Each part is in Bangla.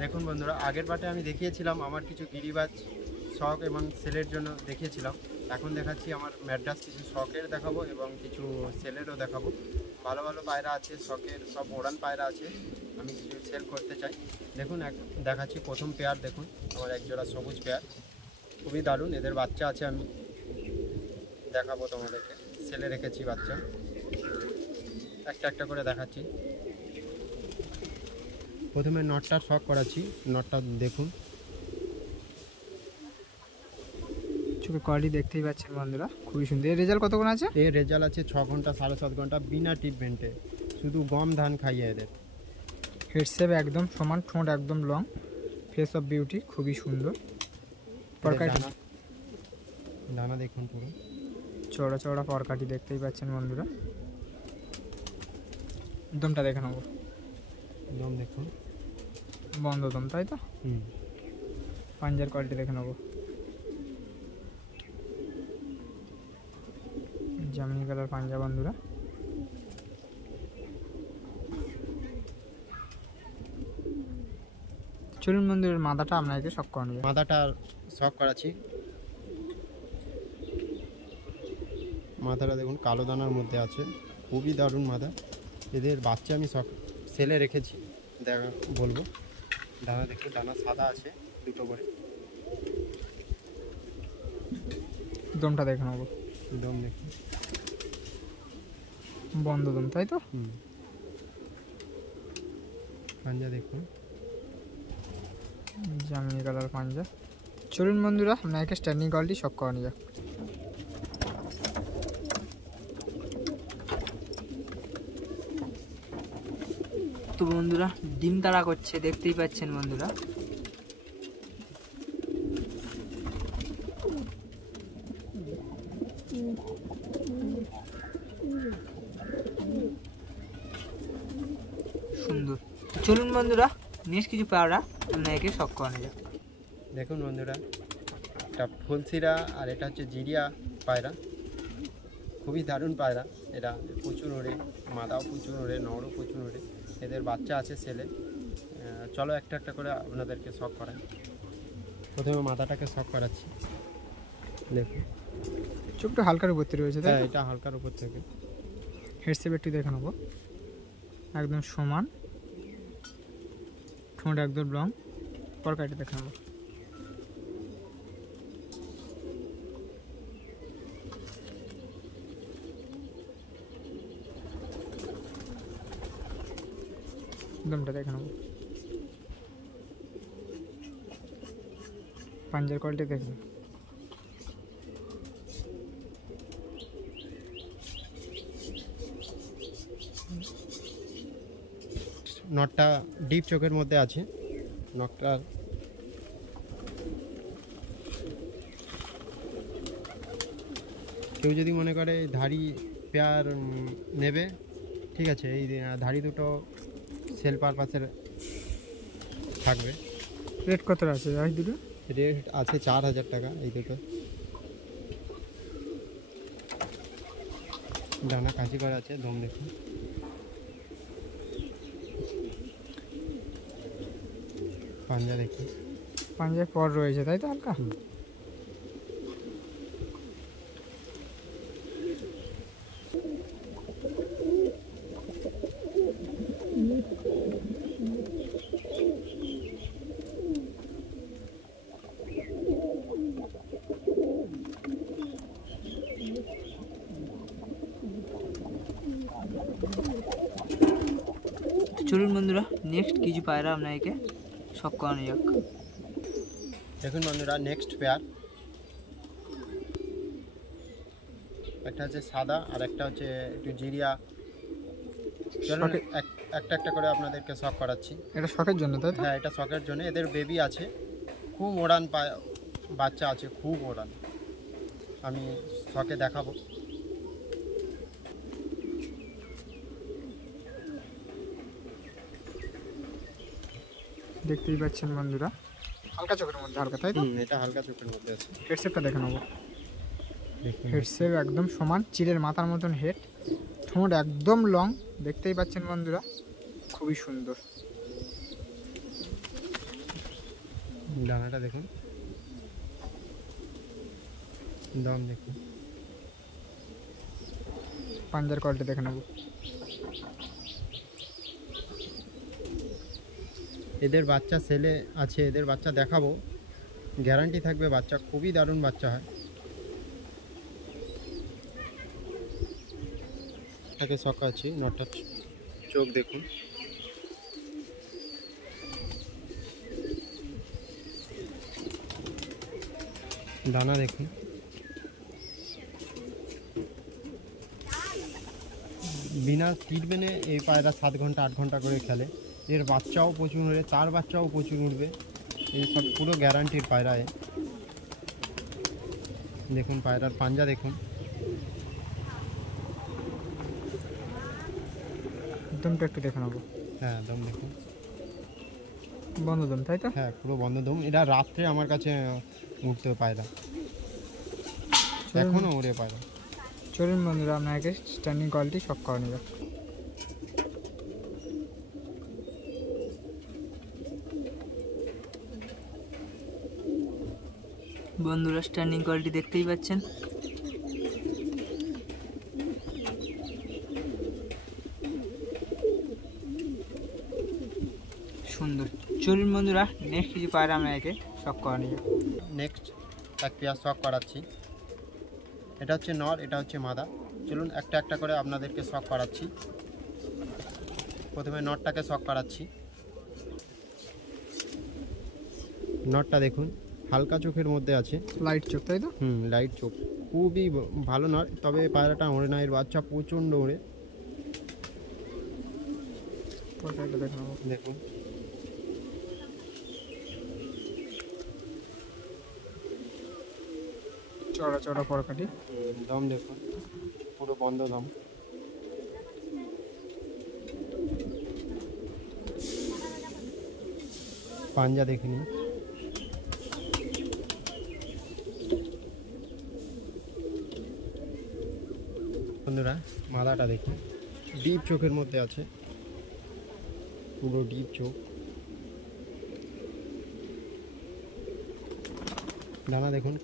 দেখুন বন্ধুরা, আগের পার্টে আমি দেখিয়েছিলাম আমার কিছু গিরিবাজ শখ এবং সেলের জন্য দেখিয়েছিলাম। এখন দেখাচ্ছি আমার ম্যাড্রাস কিছু শখের দেখাবো এবং কিছু সেলেরও দেখাবো। ভালো ভালো পায়রা আছে, শখের সব ওড়ান পায়রা আছে, আমি কিছু সেল করতে চাই। দেখুন দেখাচ্ছি প্রথম পেয়ার। দেখুন আমার একজোড়া সবুজ পেয়ার, খুবই দারুণ। এদের বাচ্চা আছে, আমি দেখাবো তোমাদেরকে। সেলে রেখেছি বাচ্চা, একটা একটা করে দেখাচ্ছি। প্রথমে নটটার শখ করাচ্ছি, নটটা দেখুন। চোখে কোয়ালিটি দেখতেই পাচ্ছেন বন্ধুরা, খুবই সুন্দর। এর রেজাল্ট কতক্ষণ আছে? এর রেজাল্ট আছে 6 ঘন্টা 7.5 ঘন্টা বিনা ট্রিটমেন্টে, শুধু গম ধান খাইয়ে এদের। হেড শেপ একদম সমান, ঠোঁট একদম লং, ফেস অফ বিউটি, খুবই সুন্দর। পরকাটি ডানা দেখুন, পুরো চওড়া চওড়া পরকাটি দেখতেই পাচ্ছেন বন্ধুরা। দমটা দেখে নেবো, দম দেখুন, বন্ধ দম, তাই তো? পাঞ্জার কোয়ালিটি দেখে নেবো। জামিনি কালার পাঞ্জা বন্ধুরা। চলুন বন্ধুরা, মাথাটা আপনাকে শখ করানো যায়। মাথাটা শখ করাচ্ছি। মাথাটা দেখুন কালো দানার মধ্যে আছে, খুবই দারুণ মাথা। এদের বাচ্চা আমি শখ সেলে রেখেছি, দেখা বলবো। ডানা দেখুন, ডানা সাদা আছে দুটো করে। দমটা দেখে নেবো, দম দেখুন, বন্ধ দম, তাই তো? পাঞ্জা দেখুন, জামিনি কালার পাঞ্জা। চলুন বন্ধুরা, আপনাকে স্ট্যান্ডিং কোয়ালিটি শখ করানো যাক। তো বন্ধুরা, ডিম তাড়া করছে, দেখতেই পাচ্ছেন বন্ধুরা। সুন্দর। চলুন বন্ধুরা, নেক্সট কিছু পায়রা আপনাকে শখ করানো যাক। দেখুন বন্ধুরা, একটা ফুলসিরা আর এটা হচ্ছে জিরিয়া পায়রা, খুবই দারুণ পায়রা। এরা প্রচুর ওড়ে, মাদাও প্রচুর ওড়ে, নড়ও প্রচুর ওড়ে। এদের বাচ্চা আছে ছেলে। চলো একটা একটা করে আপনাদেরকে শখ করাই। প্রথমে মাথাটাকে শখ করাচ্ছি। দেখুন চোখটা হালকার উপর থেকে রয়েছে, তাই হ্যাঁ, এটা হালকার উপর থেকে। হেড শেপ একটু দেখে নেবো, একদম সমান, ঠোঁট একদম লং, পরকাটি দেখে নেবো। দমটা দেখে নেবো, পাঞ্জার কোয়ালিটি দেখে নেবো। নটটা ডিপ চোখের মধ্যে আছে। নটটার কেউ যদি মনে করে ধাড়ি পেয়ার নেবে, ঠিক আছে, এই ধাড়ি দুটো সেল পারপাসের থাকবে। রেট কত আছে এই দুটো? রেট আছে 4000 টাকা এই দুটো। ডানা কাঁচি করা আছে, দম দেখুন। পাঞ্জা দেখুন, পাঞ্জায় পর রয়েছে, তাই তো? হালকা চলুন বন্ধুরা, নেক্সট কিছু পায়রা আপনাকে শখ করানো যাক। দেখুন বন্ধুরা, নেক্সট পেয়ার। একটা হচ্ছে সাদা আর একটা হচ্ছে একটু জিরিয়া। চলুন একটা একটা করে আপনাদেরকে শখ করাচ্ছি। এটা শখের জন্য, তাই তো? হ্যাঁ, এটা শখের জন্য। এদের বেবি আছে, খুব ওড়ান বাচ্চা আছে, খুব ওড়ান। আমি শখে দেখাবো। দেখতেই পাচ্ছেন বন্ধুরা, হালকা চোখের মধ্যে, হালকা, তাই তো? এটা হালকা চোখের মধ্যে আছে। হেড শেপটা দেখে নেবো, হেড শেপ একদম সমান, চিলের মাথার মতন হেড, ঠোঁট একদম লং, দেখতেই পাচ্ছেন বন্ধুরা, খুবই সুন্দর। ডানাটা দেখুন, দম দেখুন, পাঞ্জার কোয়ালিটি দেখে নেব। এদের বাচ্চা ছেলে আছে, এদের বাচ্চা দেখাবো, গ্যারান্টি থাকবে বাচ্চা খুবই দারুণ বাচ্চা হয়। তাকে শখ আছে, নটা চোখ দেখুন, দানা দেখুন, বিনা ট্রিটমেন্টে এই পায়রা 7 ঘন্টা 8 ঘন্টা করে খেলে। এর বাচ্চাও প্রচুর উড়বে, তার বাচ্চাও প্রচুর উড়বে, এই সব পুরো গ্যারান্টির পায়রা। দেখুন পায়রার পাঞ্জা দেখুন, দমটা একটু দেখে নেবো। হ্যাঁ দম দেখুন, বন্ধ দম তাই তো? হ্যাঁ পুরো বন্ধ দম। এরা রাত্রে আমার কাছে উঠতে পায়রা, এখনও উড়ে পায়রা। চলুন বন্ধুরা আপনাকে স্ট্যান্ডিং কোয়ালিটি শখ করে নিয়ে যাক। বন্ধুরা স্ট্যান্ডিং কোয়ালিটি দেখতেই পাচ্ছেন। সুন্দর। চলুন বন্ধুরা নেক্সট কিছু পায়রা আমরা একে শখ করে নিয়ে যাক। নেক্সট এক পেয়ার শখ করাচ্ছি। এটা হচ্ছে নর, এটা হচ্ছে মাদা। চলুন একটা একটা করে আপনাদেরকে শখ করাচ্ছি। প্রথমে নটটাকে শখ করাচ্ছি। নটটা দেখুন, হালকা চোখের মধ্যে আছে, লাইট চোখ তাই তো? লাইট চোখ, খুবই ভালো নর। তবে পায়রাটা ওড়ে না, এর বাচ্চা প্রচণ্ড ওড়ে। দেখে নেবো। দেখুন চড়া চড়া পরকাটি, দম দেখুন, পুরো বন্ধ দম। পাঞ্জা দেখে নিন, বন্ধুরা মাদাটা দেখুন, ডিপ চোখের মধ্যে আছে, পুরো ডিপ চোখ। ডানা দেখুন,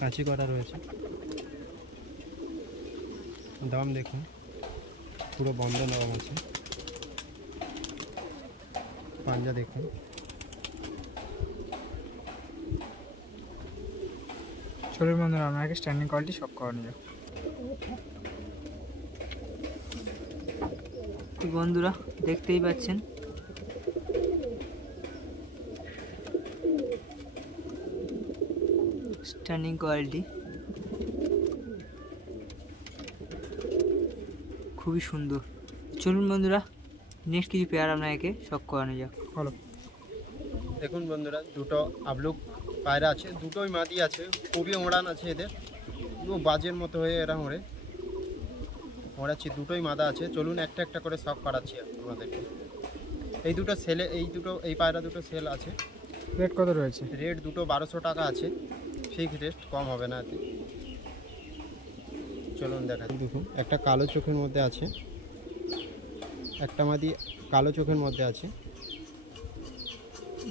কাঁচি করা রয়েছে। দম দেখুন, পুরো বন্ধ নরম আছে। পাঞ্জা দেখুন, চলুন বন্ধুরা আপনাকে স্ট্যান্ডিং কোয়ালিটি শখ করে নিয়ে যাক। তো বন্ধুরা দেখতেই পাচ্ছেন স্ট্যান্ডিং কোয়ালিটি খুবই সুন্দর। চলুন বন্ধুরা নেক্সট কিছু পেয়ার আপনাকে শখ করানো যাক। বলো। দেখুন বন্ধুরা দুটো আবলুক পায়রা আছে, দুটোই মাদি আছে, খুবই ওড়ান আছে এদের, পুরো বাজের মতো হয়ে এরা ওড়াচ্ছি। দুটোই মাদা আছে। চলুন একটা একটা করে শখ করাচ্ছি আপনাদেরকে। এই দুটো সেলে, এই পায়রা দুটো সেল আছে। রেট কত রয়েছে? রেট দুটো 1200 টাকা আছে, ফিক্সড রেট, কম হবে না এতে। চলুন দেখা। দেখুন একটা কালো চোখের মধ্যে আছে, একটা মাদি কালো চোখের মধ্যে আছে,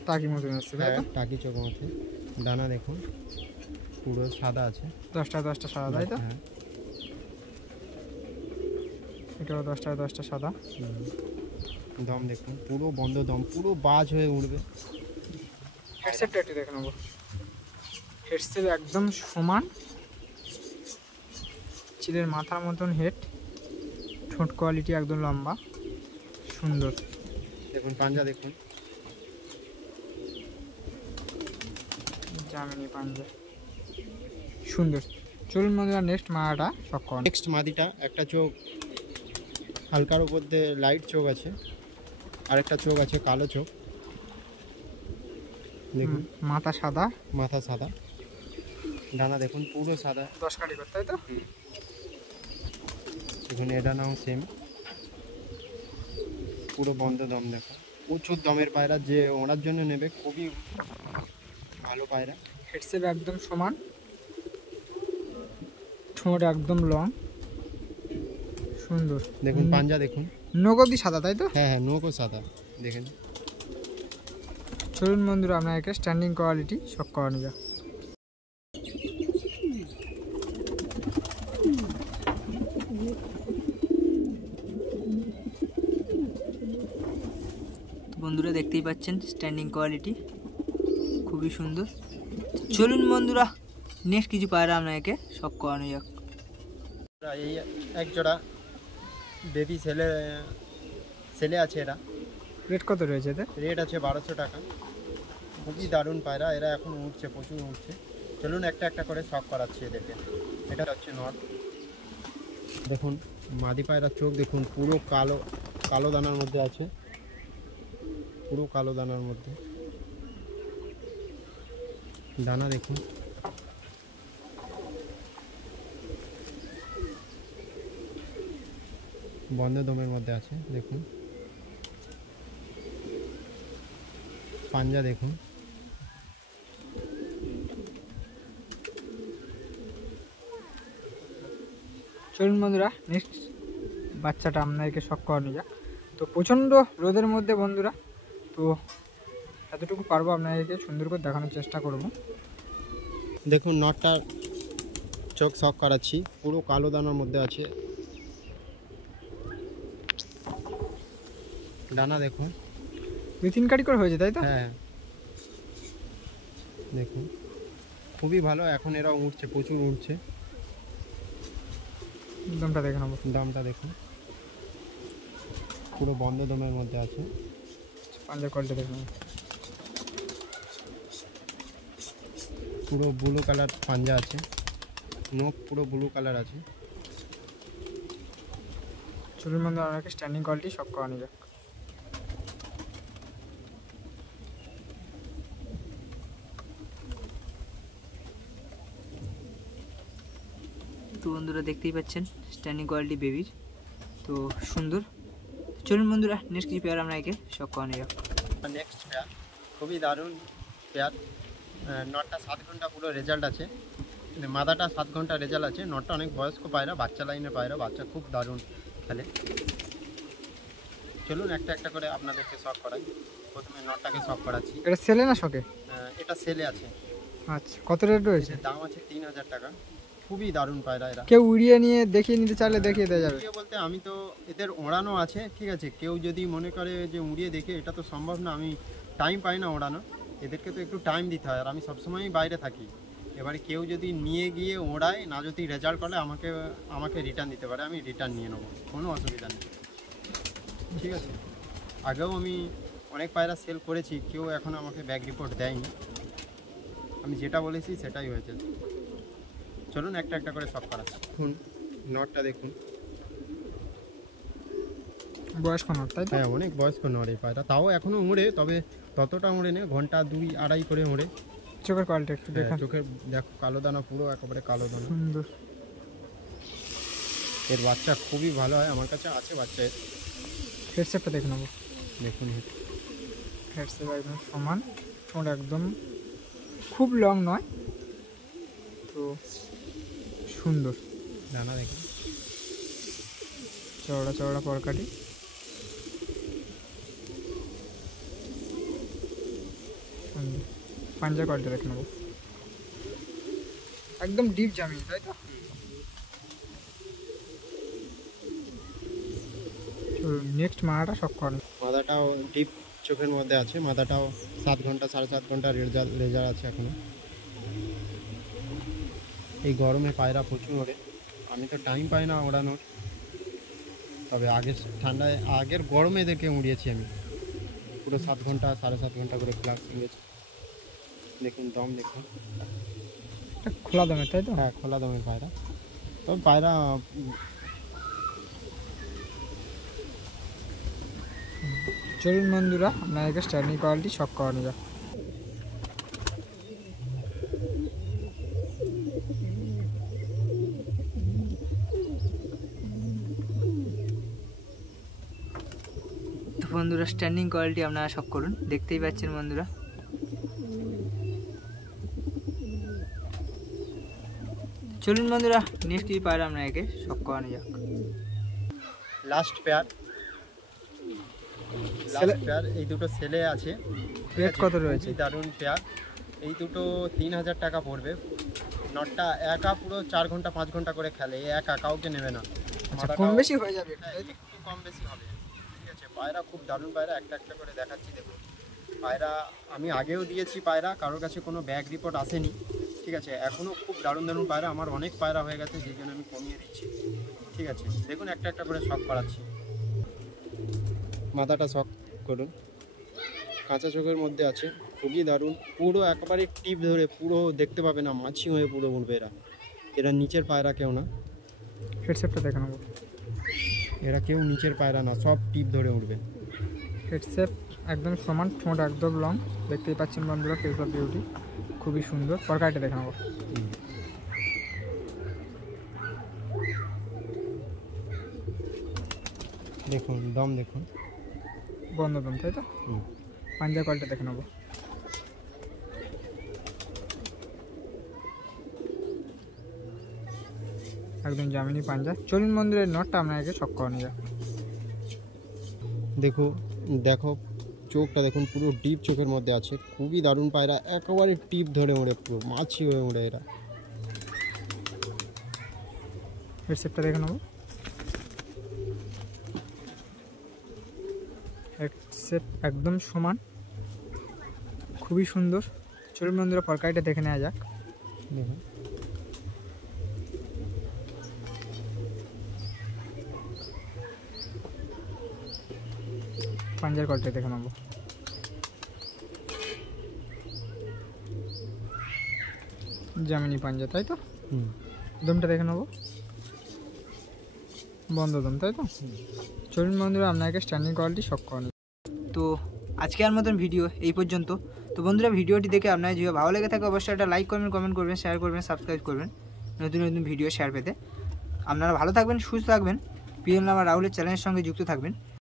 টাকি মতো আসছে তাই তো? টাকি চোখের মধ্যে। ডানা দেখুন পুরো সাদা আছে, 10টা 10টা সাদা তাই তো? হ্যাঁ। এটাও 10টা 10টা সাদা। দম দেখুন, পুরো বন্ধ দম, পুরো বাজ হয়ে উঠবে। হেডসেটটা একটু দেখে নেবো। হেডসেট একদম সমান, চিলের মাথার মতন হেড, ঠোঁট কোয়ালিটি একদম লম্বা, সুন্দর। দেখুন পাঞ্জা দেখুন, জামিনি পাঞ্জা, সুন্দর। চলুন বন্ধুরা নেক্সট মাটা শখ করেন। নেক্সট মাদিটা একটা চোখ হালকার উপর দিয়ে লাইট চোখ আছে, আর একটা চোখ আছে কালো চোখ। দেখুন মাথা সাদা, মাথা সাদা, ডানা দেখুন পুরো সাদা। 10 কাঠি করতে তাই তো? দেখুন এ ডানাও সেম, পুরো বন্ধ দম। দেখো প্রচুর দমের পায়রা, যে ওড়ার জন্য নেবে খুবই ভালো পায়রা। হেডসেট একদম সমান, ঠোঁট একদম লং, সুন্দর। দেখুন পাঞ্জা দেখুন, নগদি সাদা তাই তো? হ্যাঁ হ্যাঁ নৌকো সাদা দেখেন। চলুন বন্ধুরা আপনাকে স্ট্যান্ডিং কোয়ালিটি শখ করানো যাক। বন্ধুরা দেখতেই পাচ্ছেন স্ট্যান্ডিং কোয়ালিটি খুবই সুন্দর। চলুন বন্ধুরা নেক্সট কিছু পায়রা আপনাকে শখ করানো যাক। এই এক জোড়া বেবি ছেলে আছে, এরা রেট কত রয়েছে এতে? রেট আছে 1200 টাকা। খুবই দারুণ পায়রা, এরা এখন উঠছে, প্রচুর উঠছে। চলুন একটা একটা করে শখ করাচ্ছি এদেরকে। এটা হচ্ছে নট, দেখুন মাদি পায়রার চোখ দেখুন, পুরো কালো কালো দানার মধ্যে আছে, পুরো কালো দানার মধ্যে। দানা দেখুন, বন্ধ দমের মধ্যে আছে দেখুন। পাঞ্জা দেখুন, চলুন বন্ধুরা নেক্সট বাচ্চাটা আপনাদেরকে শখ করানো যাক। তো প্রচণ্ড রোদের মধ্যে বন্ধুরা, তো এতটুকু পারবো আপনাদেরকে সুন্দর করে দেখানোর চেষ্টা করব। দেখুন নটটা চোখ শখ করাচ্ছি, পুরো কালো দানার মধ্যে আছে। দানা দেখুন, 2-3 কাঠি করে হয়েছে তাই তো? হ্যাঁ দেখুন খুবই ভালো, এখন এরা উঠছে, প্রচুর উঠছে। দামটা দেখে নেবো। দামটা দেখুন, পুরো বন্ধ দমের মধ্যে আছে। পাঞ্জার কোয়ালিটি দেখে নেবো। পুরো ব্লু কালার পাঞ্জা আছে, নখ পুরো ব্লু কালার আছে। চলুন বন্ধুরা আপনাকে স্ট্যান্ডিং কোয়ালিটি শখ করানো যাক। তো বন্ধুরা দেখতেই পাচ্ছেন স্ট্যান্ডিং কোয়ালিটি বেবির, তো সুন্দর। চলুন বন্ধুরা নেক্সট কিছু পেয়ার আপনাকে শখ করানো যাক। নেক্সট পেয়ার খুবই দারুণ পেয়ার। নটটা 7 ঘন্টা পুরো রেজাল্ট আছে, মাদাটা 7 ঘন্টা রেজাল্ট আছে। নটটা অনেক বয়স্ক পায়রা, বাচ্চা লাইনের পায়রা, বাচ্চা খুব দারুণ খেলে। চলুন একটা একটা করে আপনাদেরকে শখ করাই। প্রথমে নটটাকে শখ করাচ্ছি। এটা সেলে না শখে? এটা সেলে আছে, আচ্ছা, কত রেট রয়েছে? এর দাম আছে 3000 টাকা। খুবই দারুণ পায়রা এরা। কেউ উড়িয়ে নিয়ে দেখিয়ে নিতে চাইলে দেখিয়ে দেওয়া যাবে। উড়িয়ে বলতে আমি তো এদের ওড়ানো আছে, ঠিক আছে। কেউ যদি মনে করে যে উড়িয়ে দেখে, এটা তো সম্ভব না, আমি টাইম পাই না ওড়ানো। এদেরকে তো একটু টাইম দিতে হয়, আর আমি সবসময়ই বাইরে থাকি। এবারে কেউ যদি নিয়ে গিয়ে ওড়ায় না, যদি রেজাল্ট করে আমাকে রিটার্ন দিতে পারে, আমি রিটার্ন নিয়ে নেবো, কোনো অসুবিধা নেই, ঠিক আছে। আগেও আমি অনেক পায়রা সেল করেছি, কেউ এখন আমাকে ব্যাক রিপোর্ট দেয়নি। আমি যেটা বলেছি সেটাই হয়েছে। চলুন একটা একটা করে সব করা। দেখুন নটটা দেখুন, বয়স্ক নট তাই তো? হ্যাঁ অনেক বয়স্ক নট এই পায়রা, তাও এখনও উড়ে, তবে ততটা উড়ে নেই, ঘন্টা 2-2.5 করে উড়ে। চোখের কোয়ালিটি একটু দেখেন। চোখের দেখো কালো দানা, পুরো একেবারে কালো দানা। সুন্দর। এর বাচ্চা খুবই ভালো হয়, আমার কাছে আছে বাচ্চা। হেডসেটটা দেখে নেবো। দেখুন হেডসেট একদম সমান, ঠোঁট একদম খুব লং নয়, তো সুন্দর। দানা দেখুন, চওড়া চওড়া পরকাটি। পাঞ্জা কোয়ালিটি দেখে নেবো, একদম ডিপ জামি তাই তো? নেক্সট মারাটা শখ করেন। মাদাটাও ডিপ চোখের মধ্যে আছে, মাদাটাও 7 ঘন্টা 7.5 ঘন্টা রেজাল্ট আছে এখনো। এই গরমে পায়রা প্রচুর ওড়ে, আমি তো টাইম পাই না ওড়ানোর, তবে আগের গরমে এদেরকে উড়িয়েছি আমি পুরো 7 ঘন্টা 7.5 ঘন্টা করে ক্লাস উড়িয়েছি। দেখুন দম দেখুন, খোলা দামে তাই তো? হ্যাঁ খোলা দমের পায়রা। তবে পায়রা চলুন বন্ধুরা আপনাদেরকে স্ট্যান্ডিং কোয়ালিটি শখ করানো যাক। তো বন্ধুরা স্ট্যান্ডিং কোয়ালিটি আপনারা শখ করুন, দেখতেই পাচ্ছেন বন্ধুরা। চলুন বন্ধুরা নেক্সট কিছু পায়রা আপনাকে শখ করানো যাক। লাস্ট পেয়ার লাস্ট পেয়ার, এই দুটো সেলে আছে। ঠিক রেট আছে, কত রয়েছে? খুবই দারুণ পেয়ার। এই দুটো 3000 টাকা পড়বে। নটটা একা পুরো 4 ঘন্টা 5 ঘন্টা করে খেলে, এই একা কাউকে নেবে না। আচ্ছা, মাথাটাও- কম বেশি হয়ে যাবে হ্যাঁ, একটু কম বেশি হবে। ঠিক আছে, পায়রা খুব দারুণ পায়রা, একটা একটা করে দেখাচ্ছি। দেখুন পায়রা আমি আগেও দিয়েছি পায়রা, কারোর কাছে কোনো ব্যাগ রিপোর্ট আসেনি। ঠিক আছে, এখনও খুব দারুণ দারুণ পায়রা, আমার অনেক পায়রা হয়ে গেছে, যেই জন্য আমি কমিয়ে দিচ্ছি। ঠিক আছে, দেখুন একটা একটা করে শখ করাচ্ছি। মাথাটা শখ করুন, কাঁচা চোখের মধ্যে আছে, খুবই দারুণ। পুরো একেবারে টিপ ধরে পুরো দেখতে পাবে না, মাছি হয়ে পুরো উঠবে এরা। এরা নিচের পায়রা কেউ না, হেডসেটটা দেখে নেবো। এরা কেউ নিচের পায়রা না, সব টিপ ধরে উঠবে। হেডসেট একদম সমান, ঠোঁট একদম লং, দেখতেই পাচ্ছেন বন্ধুরা, ফেস অফ বিউটি খুবই সুন্দর। পরকাইটা দেখে নেবো। দেখুন দম দেখুন, বন্ধ দম, তাই তো? হুম। পাঞ্জা কলটা দেখে নেবো। একদম জামিনি পাঞ্জা। চলুন মন্দিরের নটটা আপনাকে শখ করে নিয়ে যাক। দেখো দেখো চোখটা দেখুন, পুরো ডিপ চোখের মধ্যে আছে, খুবই দারুণ পায়রা, একেবারে টিপ ধরে ওড়ে, পুরো মাছি হয়ে ওড়ে এরা। হেডসেটটা দেখে নেবো। হেডসেট একদম সমান, খুবই সুন্দর। চলুন বন্ধুরা পরকাইটা দেখে নেওয়া যাক। দেখুন পাঞ্জার কলটা দেখে নেবো। জামিনি পাঞ্জা, তাই তো? হুম। দমটা দেখে নেবো। বন্ধ দম, তাই তো? চলুন বন্ধুরা আপনাকে স্ট্যান্ডিং কোয়ালিটি শখ করে নিই। তো আজকের মতন ভিডিও এই পর্যন্ত। তো বন্ধুরা ভিডিওটি দেখে আপনার যদি ভালো লেগে থাকে অবশ্যই একটা লাইক করবেন, কমেন্ট করবেন, শেয়ার করবেন, সাবস্ক্রাইব করবেন নতুন নতুন ভিডিও শেয়ার পেতে। আপনারা ভালো থাকবেন, সুস্থ থাকবেন, পিএল নামা রাহুলের চ্যানেলের সঙ্গে যুক্ত থাকবেন।